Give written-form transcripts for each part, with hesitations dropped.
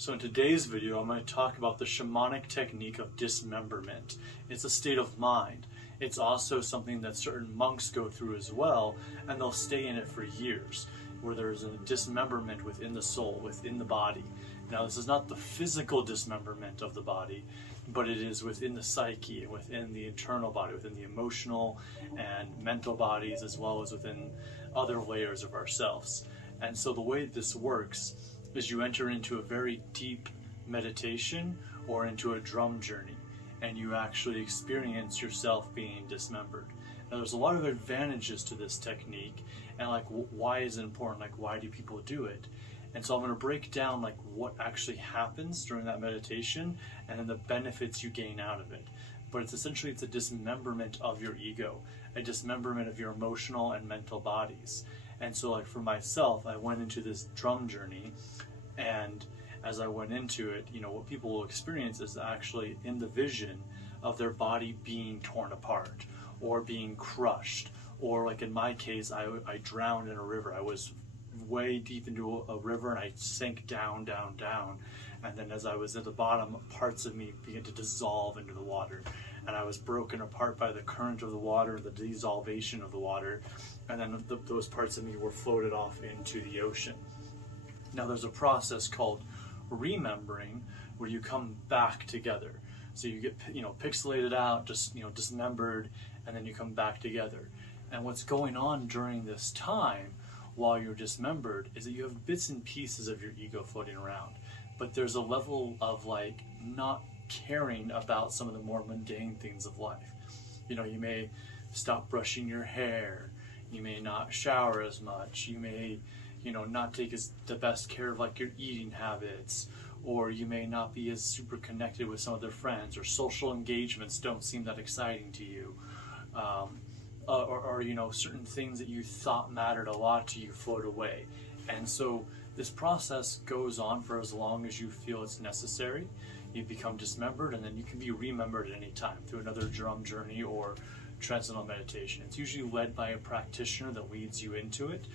So in today's video, I'm going to talk about the shamanic technique of dismemberment. It's a state of mind. It's also something that certain monks go through as well, and they'll stay in it for years, where there's a dismemberment within the soul, within the body. Now, this is not the physical dismemberment of the body, but it is within the psyche, and within the internal body, within the emotional and mental bodies, as well as within other layers of ourselves. And so the way this works is you enter into a very deep meditation or into a drum journey, and you actually experience yourself being dismembered. Now, there's a lot of advantages to this technique, and why is it important? Why do people do it? And so I'm going to break down what actually happens during that meditation, and then the benefits you gain out of it. But it's a dismemberment of your ego, a dismemberment of your emotional and mental bodies. And so for myself, I went into this drum journey, and as I went into it, what people will experience is actually in the vision of their body being torn apart or being crushed, or in my case, I drowned in a river. I was way deep into a river and I sank down, down, down. And then as I was at the bottom, parts of me began to dissolve into the water. And I was broken apart by the current of the water, the dissolvation of the water. And then those parts of me were floated off into the ocean. Now there's a process called remembering, where you come back together. So you get pixelated out, just dismembered, and then you come back together. And what's going on during this time while you're dismembered is that you have bits and pieces of your ego floating around, but there's a level of not caring about some of the more mundane things of life. You may stop brushing your hair, you may not shower as much, you may not take the best care of your eating habits, or you may not be as super connected with some of their friends, or social engagements don't seem that exciting to you, or certain things that you thought mattered a lot to you float away. And so this process goes on for as long as you feel it's necessary. You become dismembered, and then you can be remembered at any time through another drum journey or transcendental meditation. It's usually led by a practitioner that leads you into it,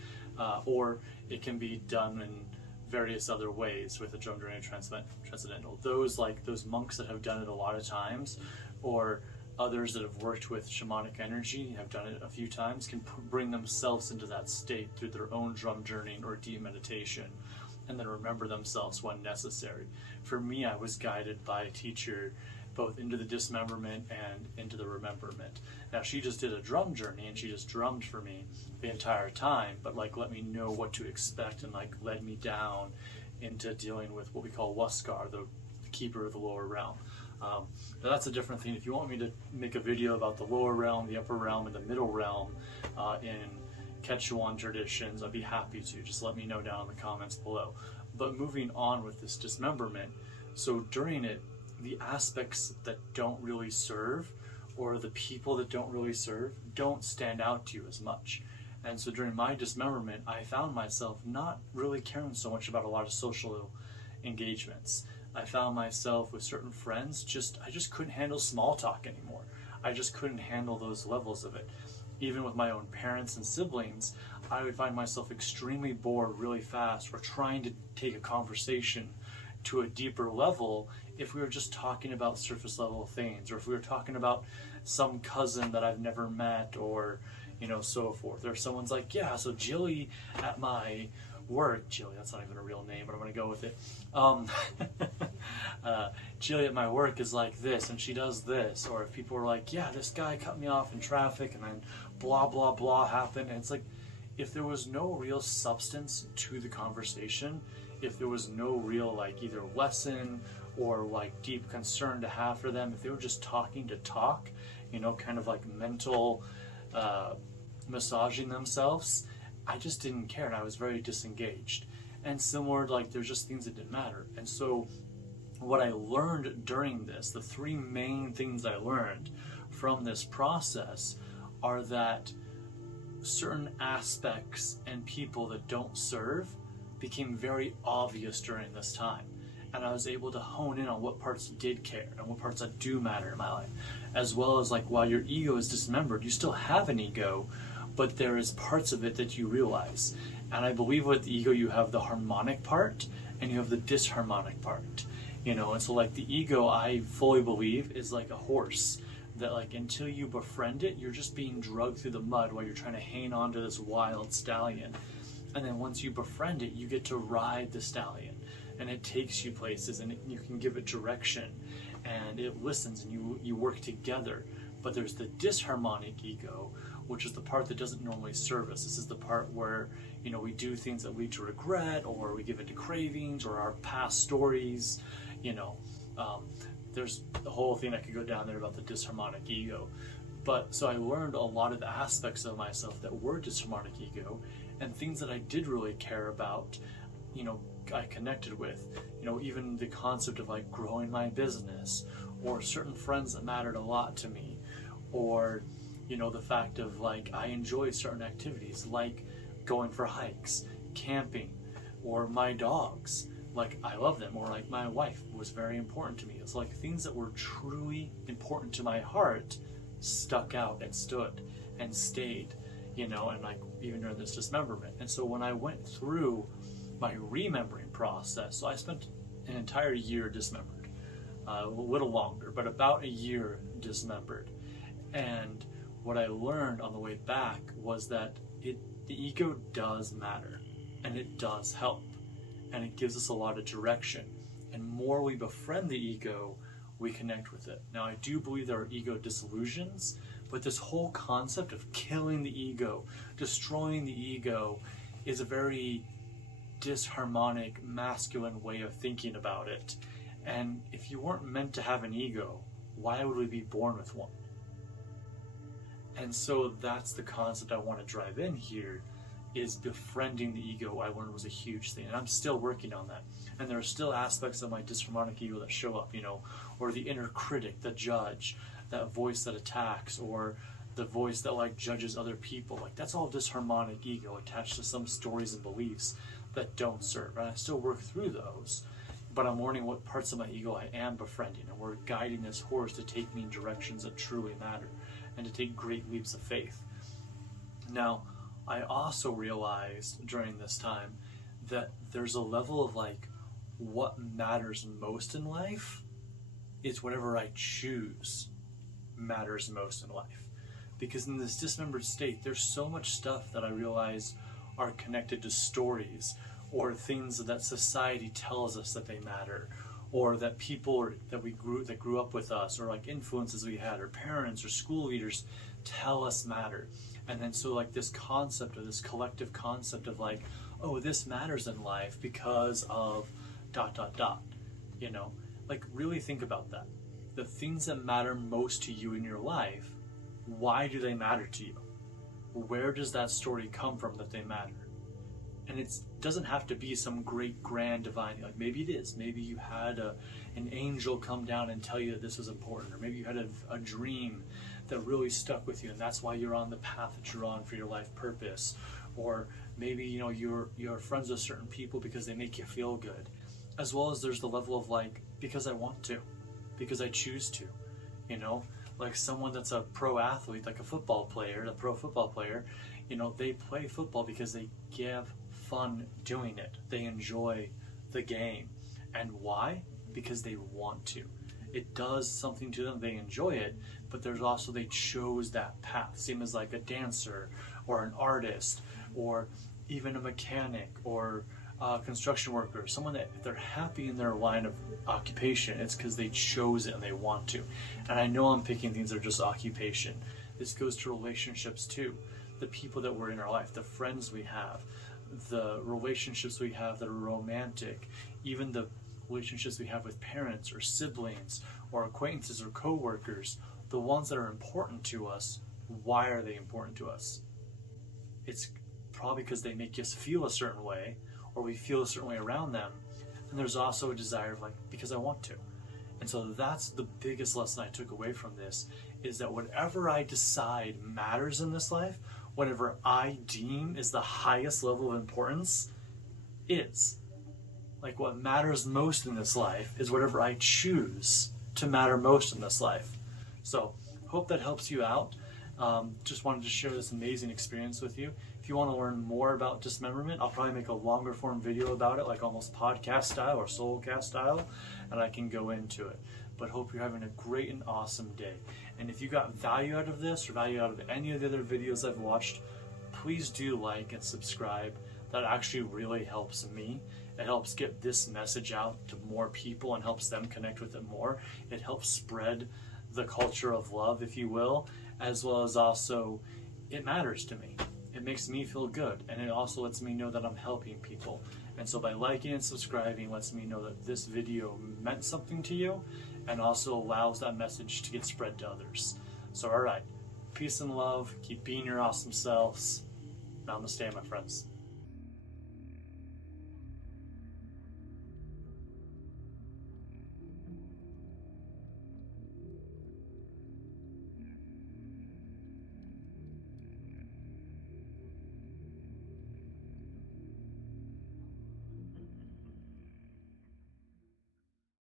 or it can be done in various other ways with a drum journey and transcendental. Those monks that have done it a lot of times, or others that have worked with shamanic energy, have done it a few times, can bring themselves into that state through their own drum journey or deep meditation, and then remember themselves when necessary. For me, I was guided by a teacher both into the dismemberment and into the rememberment. Now, she just did a drum journey, and she just drummed for me the entire time, but let me know what to expect, and led me down into dealing with what we call Waskar, the keeper of the lower realm. Now that's a different thing. If you want me to make a video about the lower realm, the upper realm, and the middle realm in Quechuan traditions, I'd be happy to. Just let me know down in the comments below. But moving on with this dismemberment, so during it, the aspects that don't really serve, or the people that don't really serve, don't stand out to you as much. And so during my dismemberment, I found myself not really caring so much about a lot of social engagements. I found myself with certain friends, I just couldn't handle small talk anymore. I just couldn't handle those levels of it. Even with my own parents and siblings, I would find myself extremely bored really fast, or trying to take a conversation to a deeper level if we were just talking about surface level things, or if we were talking about some cousin that I've never met, or so forth. Or someone's like, yeah, so Jilly at my work, Jilly, that's not even a real name, but I'm gonna go with it. Jilly at my work is like this, and she does this. Or if people are like, yeah, this guy cut me off in traffic, and then blah blah blah happened, and it's if there was no real substance to the conversation, if there was no real either lesson or deep concern to have for them, if they were just talking to talk, kind of mental massaging themselves, I just didn't care, and I was very disengaged. And similar, there's just things that didn't matter. And so what I learned during this, the three main things I learned from this process, are that certain aspects and people that don't serve became very obvious during this time. And I was able to hone in on what parts did care and what parts that do matter in my life. As well as while your ego is dismembered, you still have an ego, but there is parts of it that you realize. And I believe with the ego you have the harmonic part and you have the disharmonic part, you know. And so like the ego, I fully believe, is like a horse that like until you befriend it, you're just being drugged through the mud while you're trying to hang on to this wild stallion. And then once you befriend it, you get to ride the stallion, and it takes you places, and you can give it direction, and it listens, and you work together. But there's the disharmonic ego, which is the part that doesn't normally serve us. This is the part where, you know, we do things that lead to regret, or we give into cravings, or our past stories, you know. There's the whole thing that could go down there about the disharmonic ego. But so I learned a lot of the aspects of myself that were disharmonic ego, and things that I did really care about, you know, I connected with, you know, even the concept of like growing my business, or certain friends that mattered a lot to me, or, you know, the fact of like I enjoy certain activities like going for hikes, camping, or my dogs, like I love them, or like my wife was very important to me. It's like things that were truly important to my heart stuck out and stood and stayed, you know, and like even during this dismemberment. And so when I went through my remembering process, so I spent an entire year dismembered, a little longer, but about a year dismembered. And what I learned on the way back was that the ego does matter, and it does help, and it gives us a lot of direction. And more we befriend the ego, we connect with it. Now, I do believe there are ego disillusions, but this whole concept of killing the ego, destroying the ego, is a very disharmonic, masculine way of thinking about it. And if you weren't meant to have an ego, why would we be born with one? And so that's the concept I want to drive in here, is befriending the ego. I learned was a huge thing, and I'm still working on that. And there are still aspects of my disharmonic ego that show up, you know, or the inner critic, the judge, that voice that attacks, or the voice that like judges other people. Like that's all disharmonic ego attached to some stories and beliefs that don't serve. And I still work through those, but I'm learning what parts of my ego I am befriending, and we're guiding this horse to take me in directions that truly matter, and to take great leaps of faith. Now, I also realized during this time that there's a level of like what matters most in life is whatever I choose matters most in life. Because in this dismembered state, there's so much stuff that I realize are connected to stories, or things that society tells us that they matter, or that people that grew up with us, or like influences we had, or parents or school leaders tell us matter. And then so like this concept, or this collective concept of like, oh, this matters in life because of ... you know, like really think about that. The things that matter most to you in your life, why do they matter to you? Where does that story come from that they matter? And it doesn't have to be some great grand divine, like maybe it is. Maybe you had an angel come down and tell you that this was important, or maybe you had a dream that really stuck with you, and that's why you're on the path that you're on for your life purpose. Or maybe, you know, you're friends with certain people because they make you feel good. As well as there's the level of like, because I want to, because I choose to, you know, like someone that's a pro athlete, like a pro football player, you know, they play football because they give fun doing it. They enjoy the game. And why? Because they want to. It does something to them, they enjoy it, but there's also they chose that path. Same as like a dancer, or an artist, or even a mechanic, or a construction worker, someone that if they're happy in their line of occupation, it's because they chose it and they want to. And I know I'm picking things that are just occupation. This goes to relationships too. The people that were in our life, the friends we have, the relationships we have that are romantic, even the relationships we have with parents or siblings or acquaintances or co-workers, the ones that are important to us. Why are they important to us? It's probably because they make us feel a certain way, or we feel a certain way around them. And there's also a desire of like, because I want to. And so that's the biggest lesson I took away from this, is that whatever I decide matters in this life, whatever I deem is the highest level of importance, is. Like what matters most in this life is whatever I choose to matter most in this life. So hope that helps you out. Just wanted to share this amazing experience with you. If you want to learn more about dismemberment, I'll probably make a longer form video about it, like almost podcast style or soulcast style, and I can go into it. But hope you're having a great and awesome day. And if you got value out of this or value out of any of the other videos I've watched, please do like and subscribe. That actually really helps me. It helps get this message out to more people and helps them connect with it more. It helps spread the culture of love, if you will, as well as also it matters to me. It makes me feel good, and it also lets me know that I'm helping people. And so by liking and subscribing lets me know that this video meant something to you, and also allows that message to get spread to others. So alright, peace and love, keep being your awesome selves. Namaste, my friends.